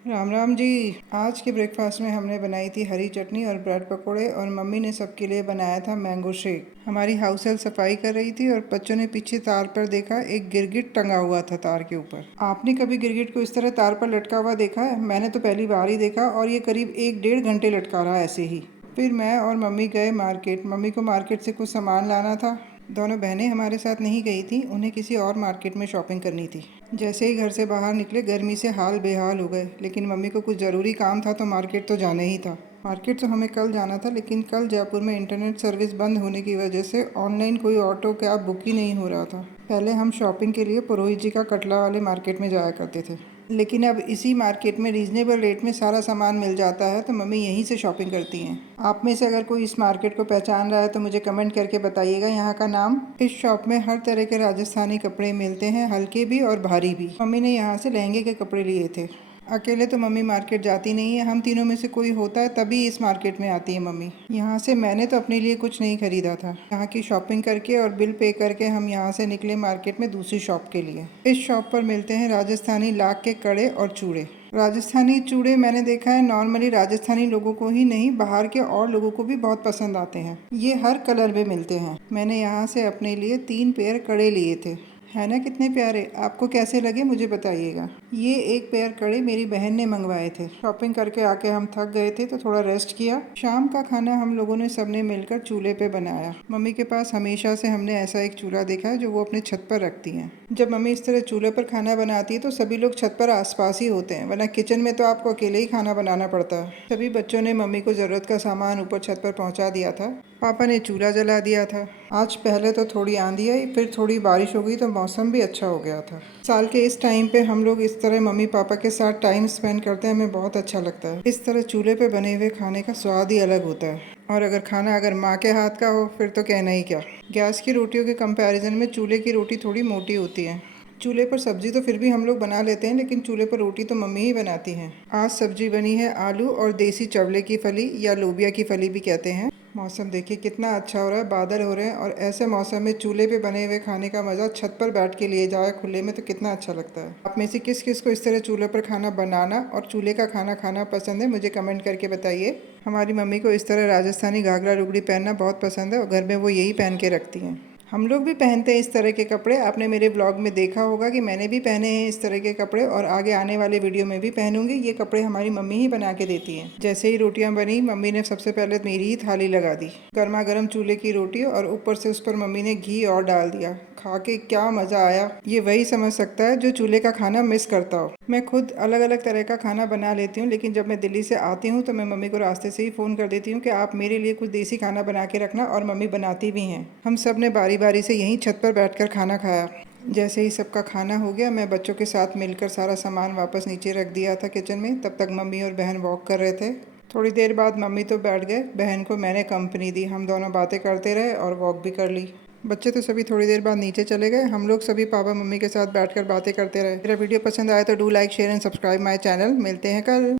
राम राम जी। आज के ब्रेकफास्ट में हमने बनाई थी हरी चटनी और ब्रेड पकोड़े और मम्मी ने सबके लिए बनाया था मैंगो शेक। हमारी हाउस हेल्प सफाई कर रही थी और बच्चों ने पीछे तार पर देखा एक गिरगिट टंगा हुआ था तार के ऊपर। आपने कभी गिरगिट को इस तरह तार पर लटका हुआ देखा है? मैंने तो पहली बार ही देखा और ये करीब 1-1.5 घंटे लटका रहा ऐसे ही। फिर मैं और मम्मी गए मार्केट। मम्मी को मार्केट से कुछ सामान लाना था। दोनों बहनें हमारे साथ नहीं गई थी, उन्हें किसी और मार्केट में शॉपिंग करनी थी। जैसे ही घर से बाहर निकले गर्मी से हाल बेहाल हो गए, लेकिन मम्मी को कुछ ज़रूरी काम था तो मार्केट तो जाना ही था। मार्केट तो हमें कल जाना था, लेकिन कल जयपुर में इंटरनेट सर्विस बंद होने की वजह से ऑनलाइन कोई ऑटो कैब बुक ही नहीं हो रहा था। पहले हम शॉपिंग के लिए पुरोहित जी का कटला वाले मार्केट में जाया करते थे, लेकिन अब इसी मार्केट में रीजनेबल रेट में सारा सामान मिल जाता है तो मम्मी यहीं से शॉपिंग करती हैं। आप में से अगर कोई इस मार्केट को पहचान रहा है तो मुझे कमेंट करके बताइएगा यहाँ का नाम। इस शॉप में हर तरह के राजस्थानी कपड़े मिलते हैं, हल्के भी और भारी भी। मम्मी ने यहाँ से लहंगे के कपड़े लिए थे। अकेले तो मम्मी मार्केट जाती नहीं है, हम तीनों में से कोई होता है तभी इस मार्केट में आती है मम्मी। यहाँ से मैंने तो अपने लिए कुछ नहीं खरीदा था। यहाँ की शॉपिंग करके और बिल पे करके हम यहाँ से निकले मार्केट में दूसरी शॉप के लिए। इस शॉप पर मिलते हैं राजस्थानी लाख के कड़े और चूड़े। राजस्थानी चूड़े मैंने देखा है नॉर्मली राजस्थानी लोगों को ही नहीं, बाहर के और लोगों को भी बहुत पसंद आते हैं। ये हर कलर में मिलते हैं। मैंने यहाँ से अपने लिए 3 पेयर कड़े लिए थे। है ना कितने प्यारे? आपको कैसे लगे मुझे बताइएगा। ये एक पेयर कड़े मेरी बहन ने मंगवाए थे। शॉपिंग करके आके हम थक गए थे तो थोड़ा रेस्ट किया। शाम का खाना हम लोगों ने सबने मिलकर चूल्हे पे बनाया। मम्मी के पास हमेशा से हमने ऐसा एक चूल्हा देखा है जो वो अपने छत पर रखती हैं। जब मम्मी इस तरह चूल्हे पर खाना बनाती है तो सभी लोग छत पर आसपास ही होते हैं, वरना किचन में तो आपको अकेले ही खाना बनाना पड़ता है। सभी बच्चों ने मम्मी को ज़रूरत का सामान ऊपर छत पर पहुंचा दिया था। पापा ने चूल्हा जला दिया था। आज पहले तो थोड़ी आंधी आई, फिर थोड़ी बारिश हो गई तो मौसम भी अच्छा हो गया था। साल के इस टाइम पे हम लोग इस तरह मम्मी पापा के साथ टाइम स्पेंड करते हैं, हमें बहुत अच्छा लगता है। इस तरह चूल्हे पे बने हुए खाने का स्वाद ही अलग होता है। और अगर खाना माँ के हाथ का हो फिर तो कहना ही क्या। गैस की रोटियों के कंपैरिजन में चूल्हे की रोटी थोड़ी मोटी होती है। चूल्हे पर सब्जी तो फिर भी हम लोग बना लेते हैं, लेकिन चूल्हे पर रोटी तो मम्मी ही बनाती हैं। आज सब्जी बनी है आलू और देसी चवले की फली या लोबिया की फली भी कहते हैं। मौसम देखिए कितना अच्छा हो रहा है, बादल हो रहे हैं और ऐसे मौसम में चूल्हे पे बने हुए खाने का मज़ा छत पर बैठ के लिए जाए खुले में तो कितना अच्छा लगता है। आप में से किस किस को इस तरह चूल्हे पर खाना बनाना और चूल्हे का खाना खाना पसंद है, मुझे कमेंट करके बताइए। हमारी मम्मी को इस तरह राजस्थानी घाघरा लुगड़ी पहनना बहुत पसंद है और घर में वो यही पहन के रखती हैं। हम लोग भी पहनते हैं इस तरह के कपड़े। आपने मेरे ब्लॉग में देखा होगा कि मैंने भी पहने हैं इस तरह के कपड़े और आगे आने वाले वीडियो में भी पहनूंगी। ये कपड़े हमारी मम्मी ही बना के देती हैं। जैसे ही रोटियां बनी मम्मी ने सबसे पहले मेरी ही थाली लगा दी। गर्मा गर्म चूल्हे की रोटी और ऊपर से उस पर मम्मी ने घी और डाल दिया। खा के क्या मज़ा आया, ये वही समझ सकता है जो चूल्हे का खाना मिस करता हो। मैं खुद अलग अलग तरह का खाना बना लेती हूँ, लेकिन जब मैं दिल्ली से आती हूँ तो मैं मम्मी को रास्ते से ही फ़ोन कर देती हूँ कि आप मेरे लिए कुछ देसी खाना बना के रखना, और मम्मी बनाती भी हैं। हम सब ने बारी बारी से यहीं छत पर बैठकर खाना खाया। जैसे ही सबका खाना हो गया मैं बच्चों के साथ मिलकर सारा सामान वापस नीचे रख दिया था किचन में। तब तक मम्मी और बहन वॉक कर रहे थे। थोड़ी देर बाद मम्मी तो बैठ गए, बहन को मैंने कंपनी दी। हम दोनों बातें करते रहे और वॉक भी कर ली। बच्चे तो सभी थोड़ी देर बाद नीचे चले गए। हम लोग सभी पापा मम्मी के साथ बैठकर बातें करते रहे। मेरा वीडियो पसंद आया तो do like share and subscribe my channel. मिलते हैं कल।